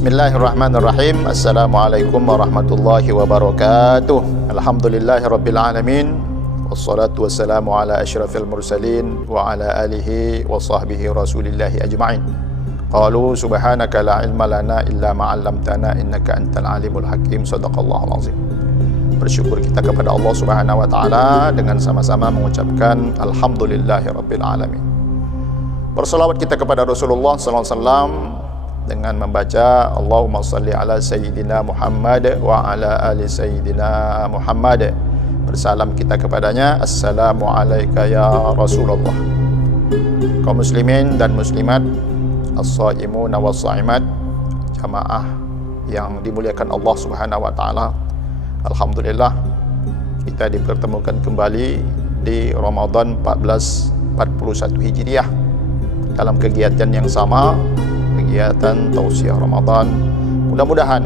Bismillahirrahmanirrahim. Assalamualaikum warahmatullahi wabarakatuh. Alhamdulillahirabbil alamin. Wassalatu wassalamu ala asyrafil mursalin wa ala alihi wa sahbihi rasulillahi ajma'in. Qalu subhanaka la ilma lana illa ma 'allamtana innaka antal alimul hakim. Shadaqallahul azim. Bersyukur kita kepada Allah Subhanahu wa taala dengan sama-sama mengucapkan alhamdulillahirabbil alamin. Berselawat kita kepada Rasulullah sallallahu alaihi wasallam dengan membaca Allahumma salli ala Sayyidina Muhammad wa ala ali Sayyidina Muhammad. Bersalam kita kepadanya, Assalamu alayka ya Rasulullah. Kaum muslimin dan muslimat, as-saimuna was-saimat, jamaah yang dimuliakan Allah Subhanahu wa taala. Alhamdulillah kita dipertemukan kembali di Ramadan 1441 Hijriah dalam kegiatan yang sama, kegiatan tausiah Ramadan. Mudah-mudahan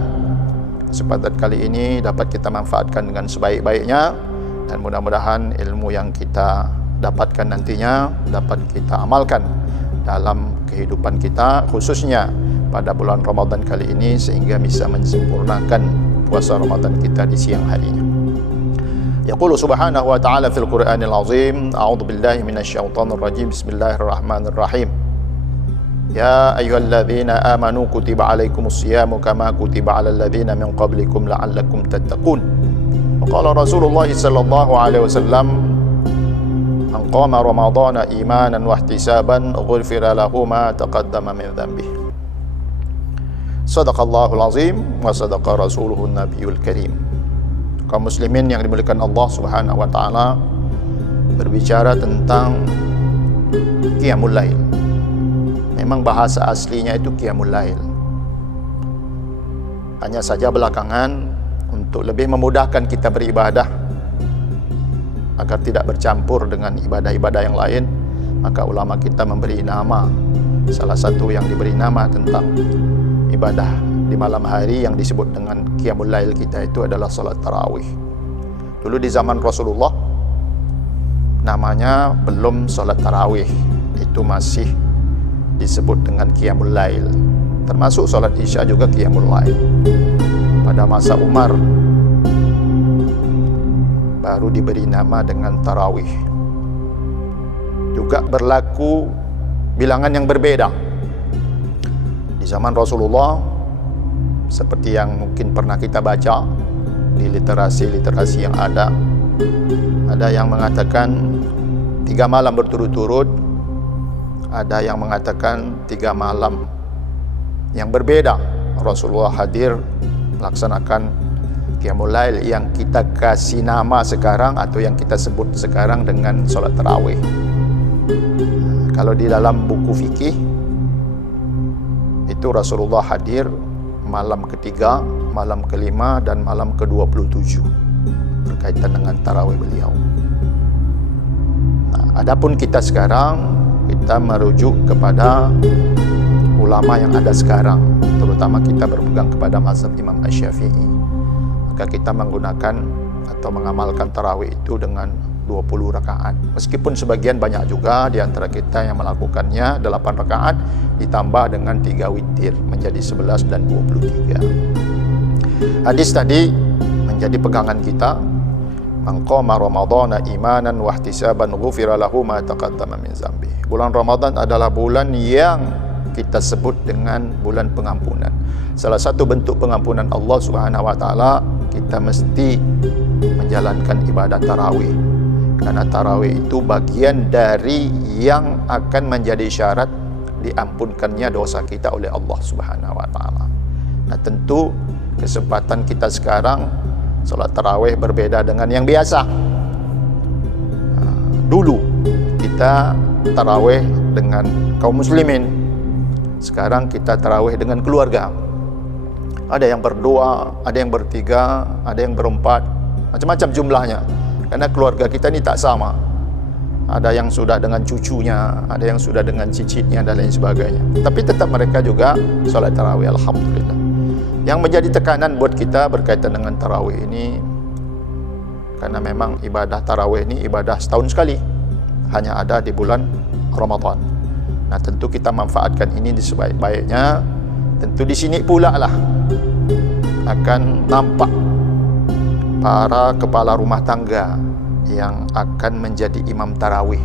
kesempatan kali ini dapat kita manfaatkan dengan sebaik-baiknya, dan mudah-mudahan ilmu yang kita dapatkan nantinya dapat kita amalkan dalam kehidupan kita, khususnya pada bulan Ramadan kali ini, sehingga bisa menyempurnakan puasa Ramadan kita di siang harinya. Yaqulu subhanahu wa ta'ala fil Qur'anil azim, a'udzu billahi minasyaitonir rajim, bismillahirrahmanirrahim. Ya ayyuhalladzina amanu kutiba alaikumus siyamu kama kutiba alal ladzina min qablikum la'allakum tattaqun. Wa qala Rasulullah sallallahu alaihi wasallam, man qama ramadhana imanan wa ihtisaban ghufira lahu ma taqaddama min dhanbihi. Shadaqallahul azim wa sadaqa rasuluhun nabiyul karim. Kaum muslimin yang dimuliakan Allah Subhanahu wa taala, berbicara tentang qiyamul lail. Memang bahasa aslinya itu qiyamul lail. Hanya saja belakangan untuk lebih memudahkan kita beribadah agar tidak bercampur dengan ibadah-ibadah yang lain, maka ulama kita memberi nama, salah satu yang diberi nama tentang ibadah di malam hari yang disebut dengan qiyamul lail kita itu adalah salat tarawih. Dulu di zaman Rasulullah namanya belum salat tarawih, itu masih disebut dengan qiyamul lail. Termasuk salat isya juga qiyamul lail. Pada masa Umar baru diberi nama dengan tarawih. Juga berlaku bilangan yang berbeda. Di zaman Rasulullah, seperti yang mungkin pernah kita baca di literasi-literasi yang ada yang mengatakan 3 malam berturut-turut, ada yang mengatakan 3 malam yang berbeda Rasulullah hadir melaksanakan qiyamul lail yang kita kasih nama sekarang atau yang kita sebut sekarang dengan salat tarawih. Kalau di dalam buku fikih itu Rasulullah hadir malam ketiga, malam kelima, dan malam ke-27 berkaitan dengan tarawih beliau. Nah, adapun kita sekarang, kita merujuk kepada ulama yang ada sekarang, terutama kita berpegang kepada mazhab Imam Asy-Syafi'i. Maka kita menggunakan atau mengamalkan tarawih itu dengan 20 rakaat. Meskipun sebagian banyak juga di antara kita yang melakukannya 8 rakaat ditambah dengan 3 witir menjadi 11 dan 23. Hadis tadi menjadi pegangan kita. Man qama ramadhana imanan wa ihtisaban ghufira lahu ma taqaddama min dzambi. Bulan Ramadan adalah bulan yang kita sebut dengan bulan pengampunan. Salah satu bentuk pengampunan Allah Subhanahu wa taala, kita mesti menjalankan ibadah tarawih. Karena tarawih itu bagian dari yang akan menjadi syarat diampunkannya dosa kita oleh Allah Subhanahu wa taala. Nah, tentu kesempatan kita sekarang salat tarawih berbeda dengan yang biasa. Dulu kita tarawih dengan kaum muslimin, sekarang kita tarawih dengan keluarga. Ada yang berdua, ada yang bertiga, ada yang berempat, macam-macam jumlahnya. Karena keluarga kita ini tak sama. Ada yang sudah dengan cucunya, ada yang sudah dengan cicitnya, dan lain sebagainya. Tapi tetap mereka juga salat tarawih, alhamdulillah. Yang menjadi tekanan buat kita berkaitan dengan tarawih ini, karena memang ibadah tarawih ini ibadah setahun sekali, hanya ada di bulan Ramadan. Nah, tentu kita manfaatkan ini di sebaik-baiknya tentu di sini pula lah akan nampak para kepala rumah tangga yang akan menjadi imam tarawih.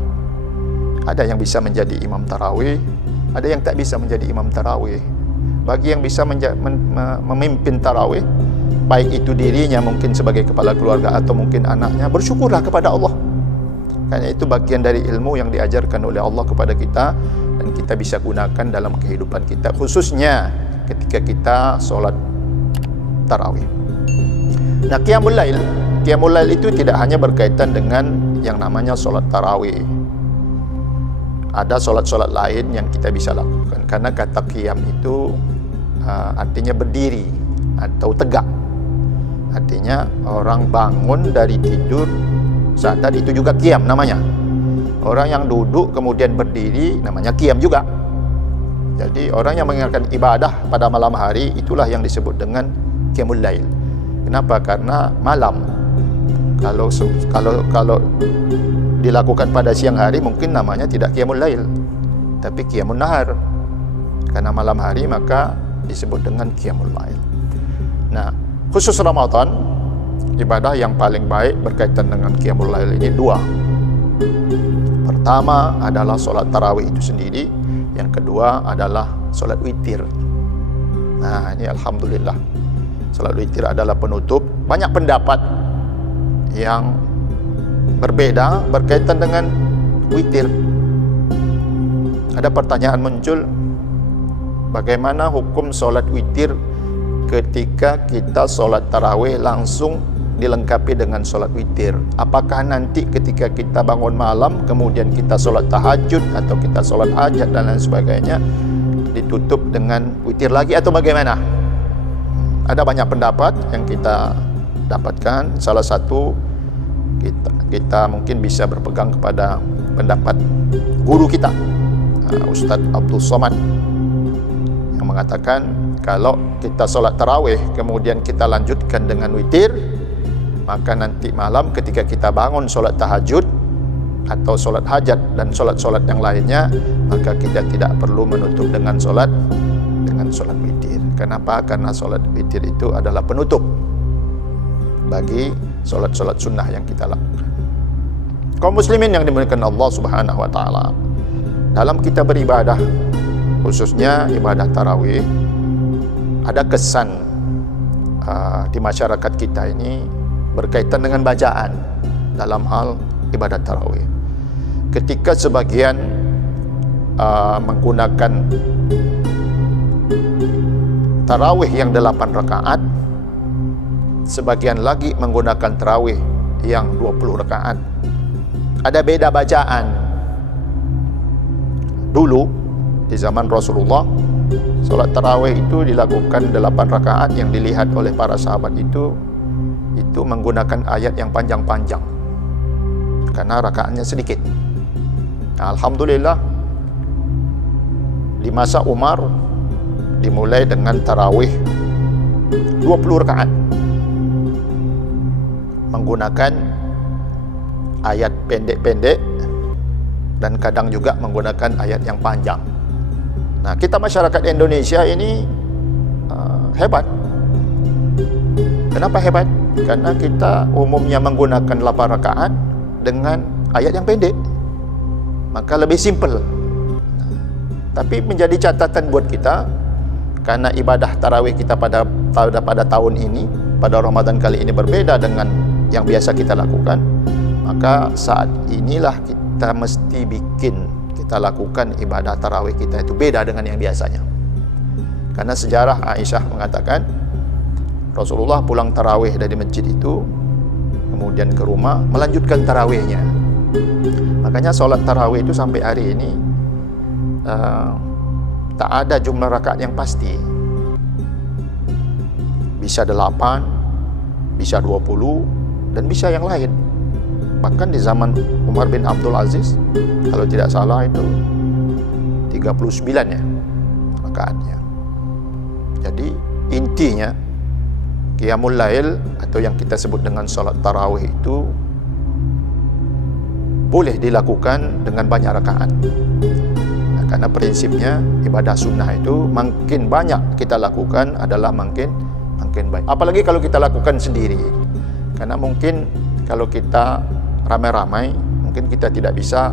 Ada yang bisa menjadi imam tarawih, ada yang tak bisa menjadi imam tarawih. Bagi yang bisa memimpin tarawih, baik itu dirinya mungkin sebagai kepala keluarga atau mungkin anaknya, bersyukurlah kepada Allah. Karena itu bagian dari ilmu yang diajarkan oleh Allah kepada kita dan kita bisa gunakan dalam kehidupan kita, khususnya ketika kita solat tarawih. Nah, Qiyamul Lail itu tidak hanya berkaitan dengan yang namanya solat tarawih. Ada solat-solat lain yang kita bisa lakukan, karena kata qiyam itu artinya berdiri atau tegak. Artinya orang bangun dari tidur sadar, itu juga qiyam namanya. Orang yang duduk kemudian berdiri namanya qiyam juga. Jadi orang yang mengerjakan ibadah pada malam hari, itulah yang disebut dengan Qiyamul Lail. Kenapa? Karena malam. Kalau dilakukan pada siang hari mungkin namanya tidak Qiyamul Lail, tapi Qiyamun Nahar. Karena malam hari maka disebut dengan Qiyamul Lail. Nah, khusus Ramadan, ibadah yang paling baik berkaitan dengan Qiyamul Lail ini dua. Pertama adalah solat tarawih itu sendiri, yang kedua adalah solat witir. Nah, ini alhamdulillah, solat witir adalah penutup. Banyak pendapat yang berbeda berkaitan dengan witir. Ada pertanyaan muncul, bagaimana hukum solat witir ketika kita solat tarawih langsung dilengkapi dengan solat witir? Apakah nanti ketika kita bangun malam kemudian kita solat tahajud atau kita solat hajat dan lain sebagainya ditutup dengan witir lagi atau bagaimana? Ada banyak pendapat yang kita dapatkan. Salah satu kita mungkin bisa berpegang kepada pendapat guru kita, Ustaz Abdul Somad, yang mengatakan kalau kita solat tarawih kemudian kita lanjutkan dengan witir, maka nanti malam ketika kita bangun solat tahajud atau solat hajat dan solat-solat yang lainnya, maka kita tidak perlu menutup dengan solat witir. Kenapa? Karena solat witir itu adalah penutup bagi solat-solat sunnah yang kita lakukan. Kaum muslimin yang dimuliakan Allah Subhanahu wa taala, dalam kita beribadah, khususnya ibadah tarawih, ada kesan di masyarakat kita ini berkaitan dengan bacaan dalam hal ibadat tarawih. Ketika sebagian menggunakan tarawih yang 8 rakaat, sebagian lagi menggunakan tarawih yang 20 rakaat. Ada beda bacaan. Dulu di zaman Rasulullah, solat tarawih itu dilakukan 8 rakaat, yang dilihat oleh para sahabat itu menggunakan ayat yang panjang-panjang karena rakaatnya sedikit. Nah, alhamdulillah di masa Umar dimulai dengan tarawih 20 rakaat menggunakan ayat pendek-pendek dan kadang juga menggunakan ayat yang panjang. Nah, kita masyarakat Indonesia ini hebat. Kenapa hebat? Karena kita umumnya menggunakan 8 rakaat dengan ayat yang pendek, maka lebih simple. Tapi menjadi catatan buat kita, karena ibadah tarawih kita pada tahun ini, pada Ramadan kali ini berbeda dengan yang biasa kita lakukan, maka saat inilah kita mesti kita lakukan ibadah tarawih kita itu beda dengan yang biasanya. Karena sejarah Aisyah mengatakan Rasulullah pulang tarawih dari masjid itu, kemudian ke rumah melanjutkan tarawihnya. Makanya solat tarawih itu sampai hari ini tak ada jumlah rakaat yang pasti. Bisa 8, bisa 20, dan bisa yang lain. Bahkan di zaman Umar bin Abdul Aziz, kalau tidak salah itu 39 ya rakaatnya. Jadi intinya Qiyamul Lail atau yang kita sebut dengan salat tarawih itu boleh dilakukan dengan banyak rakaat. Nah, Karena prinsipnya ibadah sunnah itu makin banyak kita lakukan adalah makin baik. Apalagi kalau kita lakukan sendiri. Karena mungkin kalau kita ramai-ramai, mungkin kita tidak bisa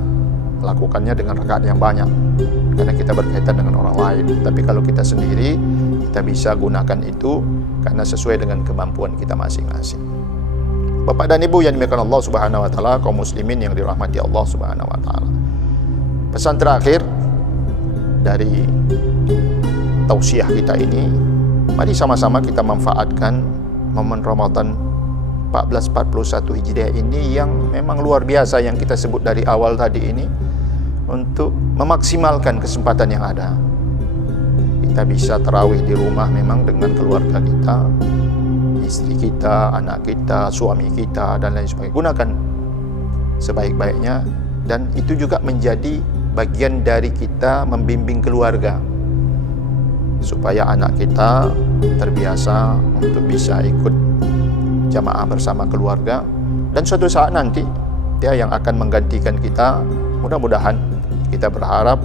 lakukannya dengan rakaat yang banyak. Karena kita berkaitan dengan orang lain. Tapi kalau kita sendiri, kita bisa gunakan itu karena sesuai dengan kemampuan kita masing-masing. Bapak dan Ibu yang dimuliakan Allah Subhanahu wa taala, kaum muslimin yang dirahmati Allah Subhanahu wa taala. Pesan terakhir dari tausiah kita ini, mari sama-sama kita manfaatkan momen Ramadan 1441 Hijriah ini yang memang luar biasa yang kita sebut dari awal tadi ini, untuk memaksimalkan kesempatan yang ada. Kita bisa tarawih di rumah memang dengan keluarga kita, istri kita, anak kita, suami kita, dan lain sebagainya. Gunakan sebaik-baiknya, dan itu juga menjadi bagian dari kita membimbing keluarga supaya anak kita terbiasa untuk bisa ikut jamaah bersama keluarga, dan suatu saat nanti dia yang akan menggantikan kita. Mudah-mudahan kita berharap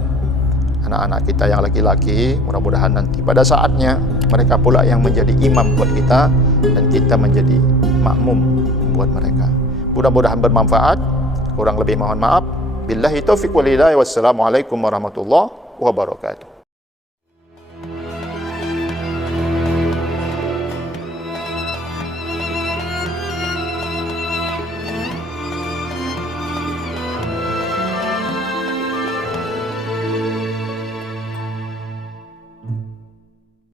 anak-anak kita yang laki-laki, mudah-mudahan nanti pada saatnya mereka pula yang menjadi imam buat kita dan kita menjadi makmum buat mereka. Mudah-mudahan bermanfaat. Kurang lebih mohon maaf. Billahi taufiq wal hidayah. Wassalamualaikum warahmatullahi wabarakatuh.